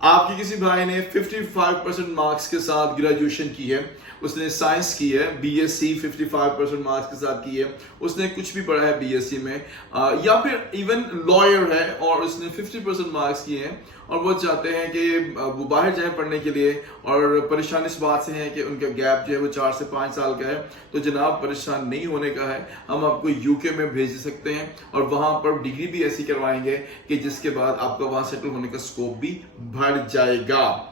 आपके किसी भाई ने 55% मार्क्स के साथ ग्रेजुएशन की है, उसने साइंस की है, बीएससी 55% मार्क्स के साथ की है, उसने कुछ भी पढ़ा है बीएससी में, या फिर इवन लॉयर है और उसने 50% मार्क्स किए हैं और वो चाहते हैं कि वो बाहर जाए पढ़ने के लिए, और परेशान इस बात से है कि उनका गैप जो है वो 4 से 5 साल का है। तो जनाब परेशान नहीं होने का है, हम आपको यूके में भेज सकते हैं और वहां पर डिग्री भी ऐसी करवाएंगे कि जिसके बाद आपका वहां सेटल होने का स्कोप भी बढ़ जाएगा।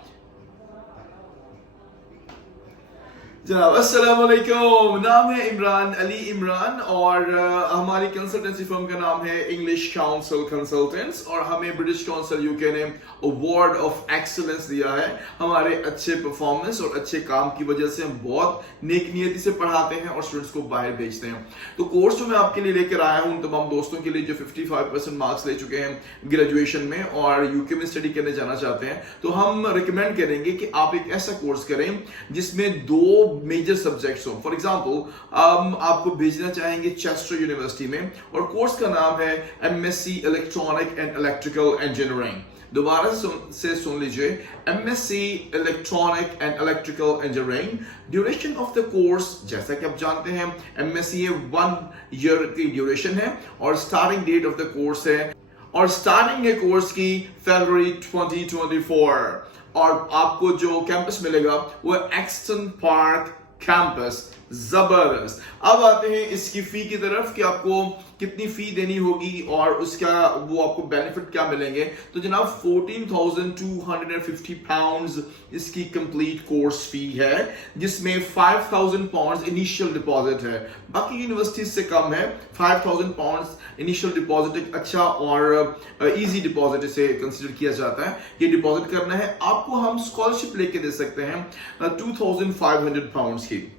जनाब अस्सलाम वालेकुम, नाम है इमरान अली इमरान और हमारी कंसल्टेंसी फर्म का नाम है इंग्लिश काउंसिल कंसल्टेंट्स और हमें ब्रिटिश काउंसिल यूके ने अवार्ड ऑफ एक्सीलेंस दिया है हमारे अच्छे परफॉर्मेंस और अच्छे काम की वजह से। हम बहुत नेक नियति से पढ़ाते हैं और स्टूडेंट्स को बाहर भेजते हैं। तो कोर्स जो मैं आपके लिए लेकर आया हूं तमाम दोस्तों के लिए जो 55% मार्क्स ले चुके हैं ग्रेजुएशन में और यूके में स्टडी करने जाना चाहते हैं, तो हम रिकमेंड करेंगे कि आप एक ऐसा कोर्स करें जिसमें 2 मेजर सब्जेक्ट्स हो। फॉर एग्जांपल आपको भेजना चाहेंगे चेस्टर यूनिवर्सिटी में और कोर्स का नाम है MSc electronic and electrical engineering. दोबारा से सुन लीजिए, MSc electronic and electrical engineering. Duration of the course जैसा कि आप जानते हैं एमएससी 1 ईयर की ड्यूरेशन है और starting date of the course है और स्टार्टिंग है कोर्स की फरवरी 2024 और आपको जो कैंपस मिलेगा वो एक्सटन पार्क कैंपस। जबरदस्त। अब आते हैं इसकी फी की तरफ कि आपको कितनी फी देनी होगी और उसका वो आपको बेनिफिट क्या मिलेंगे। तो जनाब 14,250 पाउंड्स इसकी कंप्लीट कोर्स फी है, जिसमें 5,000 पाउंड्स इनिशियल डिपॉजिट है। बाकी यूनिवर्सिटी से कम है। 5,000 पाउंड्स इनिशियल डिपॉजिट एक अच्छा और इजी डिपॉजिट इसे कंसिडर किया जाता है। ये डिपॉजिट करना है आपको, हम स्कॉलरशिप लेके दे सकते हैं 2,500 पाउंड्स की।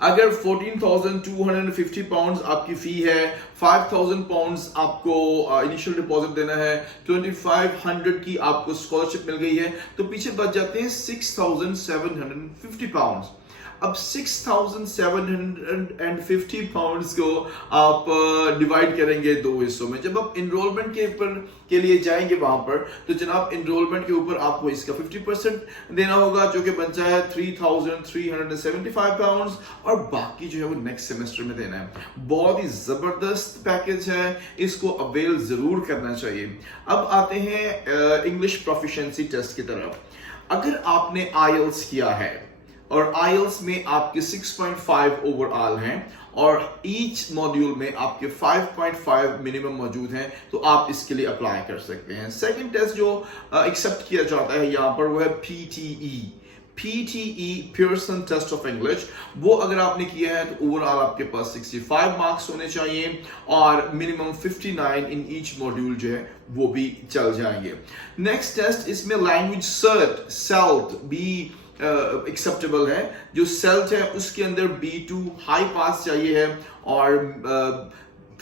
अगर 14,250 पाउंड्स आपकी फी है, 5,000 पाउंड्स आपको इनिशियल डिपॉजिट देना है, 2,500 की आपको स्कॉलरशिप मिल गई है, तो पीछे बच जाते हैं 6,750 पाउंड्स। अब 6,750 पाउंड्स को आप डिवाइड करेंगे 2 हिस्सों में। जब आप इनरोलमेंट के लिए जाएंगे वहां पर, तो जनाब इनरोलमेंट के ऊपर आपको इसका 50% देना होगा, जो कि बनता है 3,375 पाउंड्स और बाकी जो है वो नेक्स्ट सेमेस्टर में देना है। बहुत ही जबरदस्त पैकेज है, इसको अवेल जरूर करना चाहिए। अब आते हैं इंग्लिश प्रोफिशिएंसी टेस्ट की तरफ। अगर आपने आईएलटीएस किया है और आईएलटीएस में आपके 6.5 ओवरऑल हैं और ईच मॉड्यूल में आपके 5.5 मिनिमम मौजूद हैं, तो आप इसके लिए अप्लाई कर सकते हैं। सेकंड टेस्ट जो एक्सेप्ट किया जाता है यहाँ पर वो है PTE Pearson test of English. वो अगर आपने किया है तो ओवरऑल आपके पास 65 मार्क्स होने चाहिए और मिनिमम 59 इन ईच मॉड्यूल जो है वो भी चल जाएंगे। नेक्स्ट टेस्ट इसमें लैंग्वेज सेल्ट भी एक्सेप्टेबल है। जो सेल्ट है उसके अंदर B2 हाई पास चाहिए है और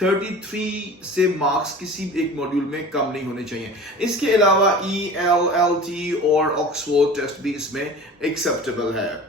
33 से मार्क्स किसी एक मॉड्यूल में कम नहीं होने चाहिए। इसके अलावा ELLT और ऑक्सफोर्ड टेस्ट भी इसमें एक्सेप्टेबल है।